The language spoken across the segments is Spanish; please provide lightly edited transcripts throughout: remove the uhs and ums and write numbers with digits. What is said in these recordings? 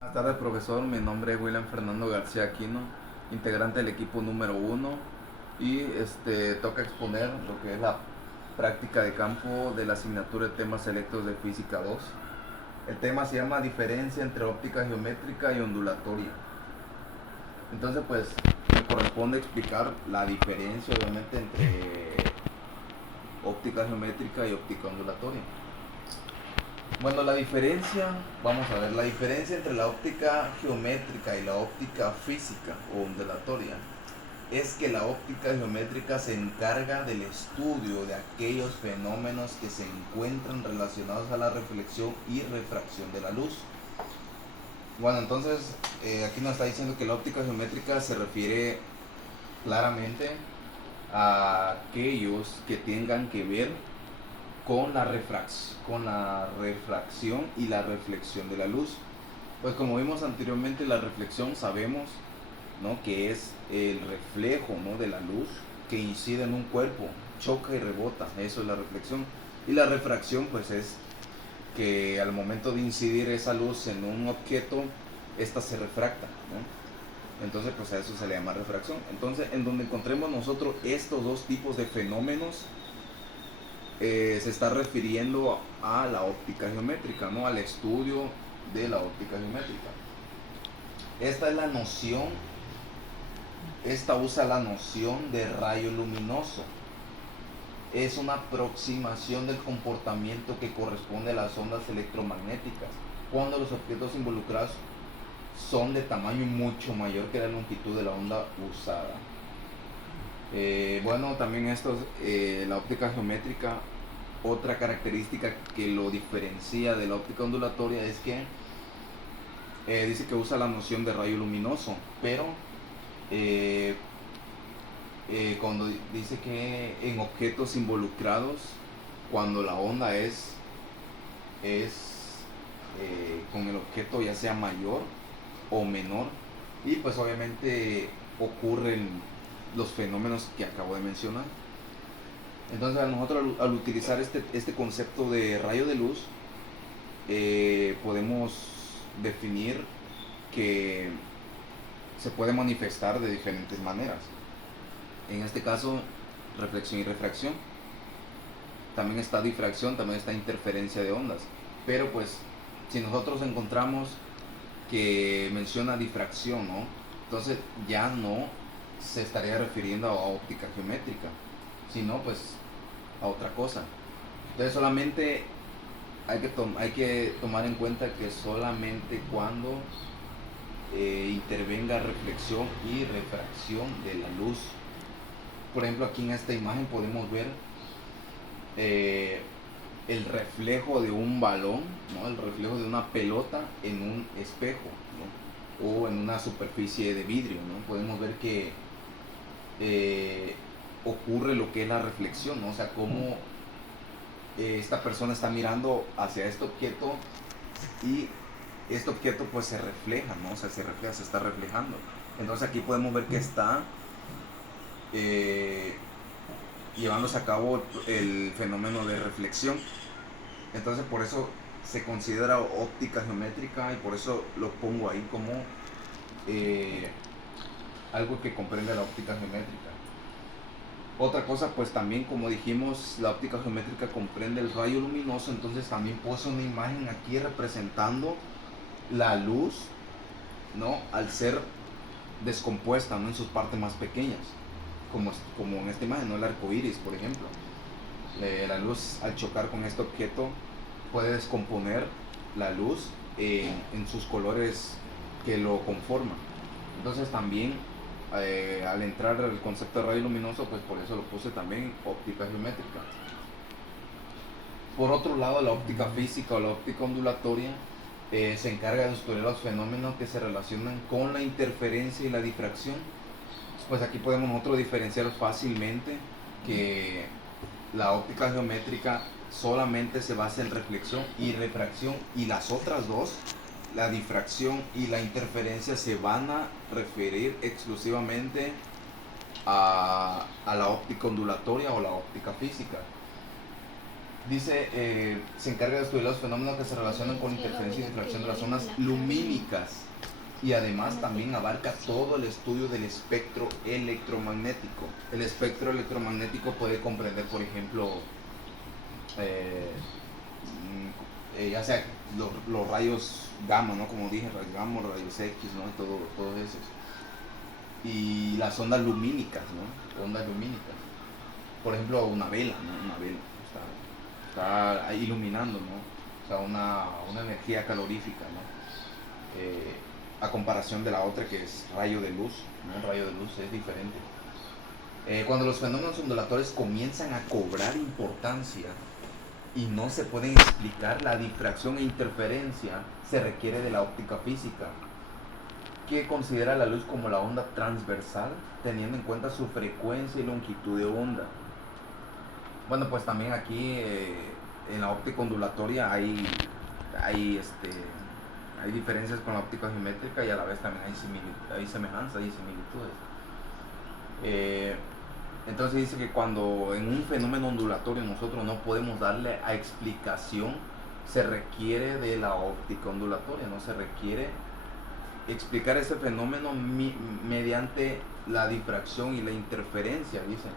Buenas tardes, profesor. Mi nombre es William Fernando García Aquino, integrante del equipo número uno, y toca exponer lo que es la práctica de campo de la asignatura de temas selectos de Física 2. El tema se llama diferencia entre óptica geométrica y ondulatoria. Entonces, pues, me corresponde explicar la diferencia, obviamente, entre óptica geométrica y óptica ondulatoria. Bueno, vamos a ver, la diferencia entre la óptica geométrica y la óptica física o ondulatoria es que la óptica geométrica se encarga del estudio de aquellos fenómenos que se encuentran relacionados a la reflexión y refracción de la luz. Bueno, entonces aquí nos está diciendo que la óptica geométrica se refiere claramente a aquellos que tengan que ver con la refracción y la reflexión de la luz. Pues como vimos anteriormente, la reflexión sabemos, ¿no?, que es el reflejo, ¿no?, de la luz que incide en un cuerpo, choca y rebota. Eso es la reflexión. Y la refracción, pues, es que al momento de incidir esa luz en un objeto, esta se refracta, ¿no? Entonces, pues a eso se le llama refracción. Entonces, en donde encontremos nosotros estos dos tipos de fenómenos, se está refiriendo a la óptica geométrica, ¿no?, al estudio de la óptica geométrica. Esta es la noción, esta usa la noción de rayo luminoso. Es una aproximación del comportamiento que corresponde a las ondas electromagnéticas cuando los objetos involucrados son de tamaño mucho mayor que la longitud de la onda usada. Bueno, también la óptica geométrica, otra característica que lo diferencia de la óptica ondulatoria es que dice que usa la noción de rayo luminoso, pero cuando dice que en objetos involucrados, cuando la onda es con el objeto ya sea mayor o menor, y pues obviamente ocurren los fenómenos que acabo de mencionar. Entonces nosotros al utilizar este concepto de rayo de luz, podemos definir que se puede manifestar de diferentes maneras. En este caso, reflexión y refracción. También está difracción, también está interferencia de ondas. Pero pues, si nosotros encontramos que menciona difracción, ¿no?, entonces ya no se estaría refiriendo a óptica geométrica, sino pues a otra cosa. Entonces solamente hay que tomar en cuenta que solamente cuando intervenga reflexión y refracción de la luz. Por ejemplo, aquí en esta imagen podemos ver el reflejo de un balón, ¿no?, el reflejo de una pelota en un espejo, ¿no?, o en una superficie de vidrio, ¿no? Podemos ver que ocurre lo que es la reflexión, ¿no? O sea, cómo esta persona está mirando hacia este objeto y este objeto pues se refleja, ¿no? O sea, se está reflejando. Entonces aquí podemos ver que está llevándose a cabo el fenómeno de reflexión. Entonces por eso se considera óptica geométrica y por eso lo pongo ahí como algo que comprende la óptica geométrica. Otra cosa, pues también, como dijimos, la óptica geométrica comprende el rayo luminoso, entonces también puse una imagen aquí representando la luz, ¿no?, al ser descompuesta, ¿no?, en sus partes más pequeñas, como en esta imagen, ¿no?, el arco iris, por ejemplo. La luz, al chocar con este objeto, puede descomponer la luz en sus colores que lo conforman. Entonces también al entrar el concepto de rayo luminoso, pues por eso lo puse también óptica geométrica. Por otro lado, la óptica física o la óptica ondulatoria se encarga de estudiar los fenómenos que se relacionan con la interferencia y la difracción. Pues aquí podemos nosotros diferenciar fácilmente que la óptica geométrica solamente se basa en reflexión y refracción, y las otras dos, la difracción y la interferencia, se van a referir exclusivamente a la óptica ondulatoria o la óptica física. Dice, se encarga de estudiar los fenómenos que se relacionan con interferencia y difracción de las ondas lumínicas y además también abarca todo el estudio del espectro electromagnético. El espectro electromagnético puede comprender, por ejemplo, eh, ya sea los rayos gamma, ¿no? Como dije, rayos gamma, rayos X, ¿no? Todos esos. Y las ondas lumínicas, ¿no? Ondas lumínicas. Por ejemplo, una vela, ¿no? Una vela está iluminando, ¿no? O sea, una energía calorífica, ¿no? A comparación de la otra que es rayo de luz, ¿no? El rayo de luz es diferente. Cuando los fenómenos ondulatorios comienzan a cobrar importancia y no se pueden explicar la difracción e interferencia, se requiere de la óptica física, que considera la luz como la onda transversal, teniendo en cuenta su frecuencia y longitud de onda. Bueno, pues también aquí en la óptica ondulatoria hay diferencias con la óptica geométrica y a la vez también hay semejanzas y similitudes. Entonces dice que cuando en un fenómeno ondulatorio nosotros no podemos darle a explicación, se requiere de la óptica ondulatoria, no se requiere explicar ese fenómeno mediante la difracción y la interferencia, dice,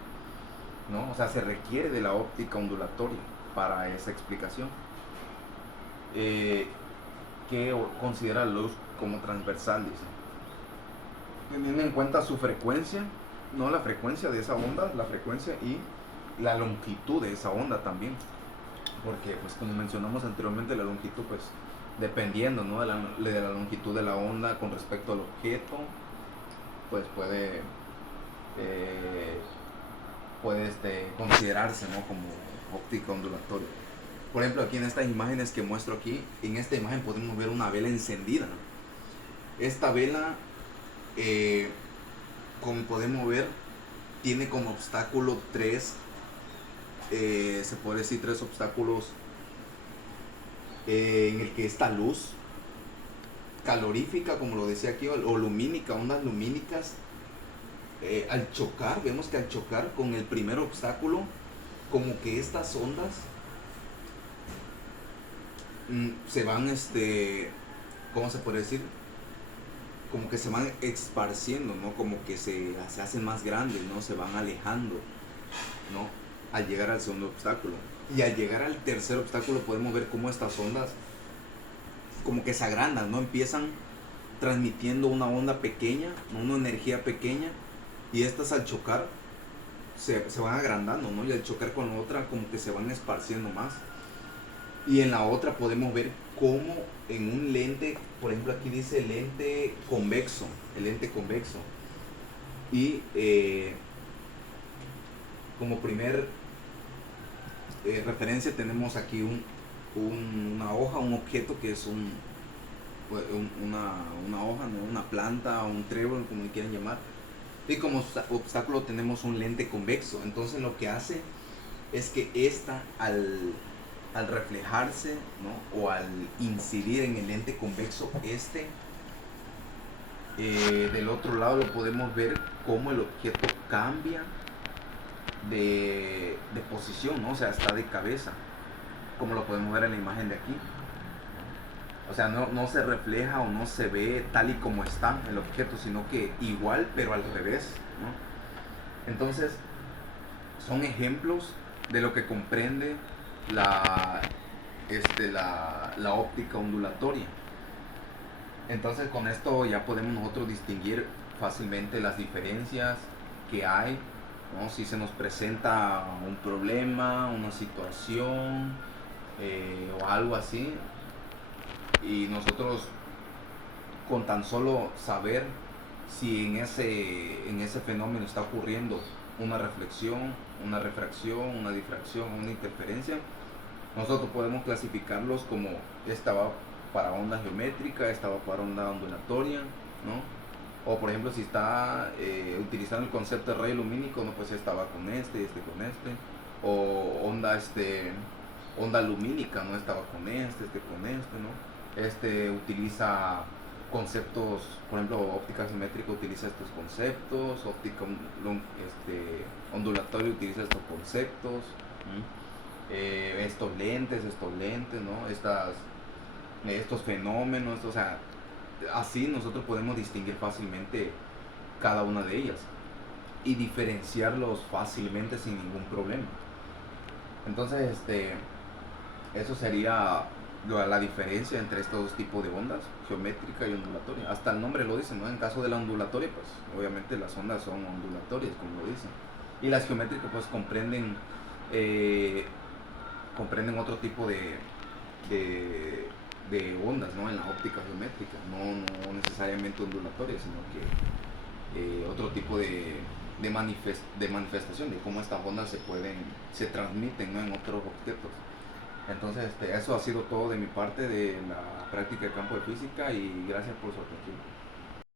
¿no? O sea, se requiere de la óptica ondulatoria para esa explicación. Que considera la luz como transversal, dice, teniendo en cuenta su frecuencia, no la frecuencia de esa onda, la frecuencia y la longitud de esa onda también, porque pues como mencionamos anteriormente, la longitud pues dependiendo, ¿no? de la longitud de la onda con respecto al objeto, pues puede considerarse, ¿no? como óptica ondulatoria. Por ejemplo, aquí en estas imágenes que muestro aquí, en esta imagen podemos ver una vela encendida. Esta vela, como podemos ver, tiene como obstáculo se puede decir tres obstáculos, en el que esta luz calorífica, como lo decía aquí, o lumínica, ondas lumínicas, al chocar, vemos que al chocar con el primer obstáculo, como que estas ondas se van, ¿cómo se puede decir? Como que se van esparciendo, ¿no? Como que se hacen más grandes, ¿no? Se van alejando, ¿no? Al llegar al segundo obstáculo. Y al llegar al tercer obstáculo podemos ver cómo estas ondas como que se agrandan, ¿no? Empiezan transmitiendo una onda pequeña, una energía pequeña, y estas al chocar se van agrandando, ¿no? Y al chocar con la otra como que se van esparciendo más. Y en la otra podemos ver cómo en un lente, por ejemplo aquí dice el lente convexo, y como primer referencia tenemos aquí una hoja, un objeto que es una hoja, ¿no? Una planta, un trébol, como le quieran llamar, y como obstáculo tenemos un lente convexo. Entonces lo que hace es que esta al reflejarse, ¿no? O al incidir en el lente convexo, del otro lado lo podemos ver cómo el objeto cambia de posición, ¿no? O sea, está de cabeza, como lo podemos ver en la imagen de aquí. O sea, no se refleja o no se ve tal y como está el objeto, sino que igual, pero al revés, ¿no? Entonces, son ejemplos de lo que comprende la óptica ondulatoria. Entonces, con esto ya podemos nosotros distinguir fácilmente las diferencias que hay, ¿no? Si se nos presenta un problema, una situación o algo así, y nosotros con tan solo saber si en ese fenómeno está ocurriendo una reflexión, una refracción, una difracción, una interferencia, nosotros podemos clasificarlos como esta va para onda geométrica, esta va para onda ondulatoria, ¿no? O por ejemplo si está utilizando el concepto de rayo lumínico, no, pues esta va con este con este. O onda lumínica, ¿no? Esta va con este con este, ¿no? Utiliza conceptos, por ejemplo, óptica simétrica utiliza estos conceptos, óptica ondulatoria utiliza estos conceptos. estos lentes, ¿no? Estos fenómenos, o sea, así nosotros podemos distinguir fácilmente cada una de ellas y diferenciarlos fácilmente sin ningún problema. Entonces, eso sería la diferencia entre estos dos tipos de ondas, geométrica y ondulatoria. Hasta el nombre lo dice, ¿no? En caso de la ondulatoria, pues obviamente las ondas son ondulatorias, como lo dicen. Y las geométricas, pues eh, comprenden otro tipo de ondas, ¿no? En la óptica geométrica, no necesariamente ondulatorias, sino que otro tipo de manifestación, de cómo estas ondas se transmiten, ¿no? En otros objetos. Entonces, eso ha sido todo de mi parte de la práctica de campo de física y gracias por su atención.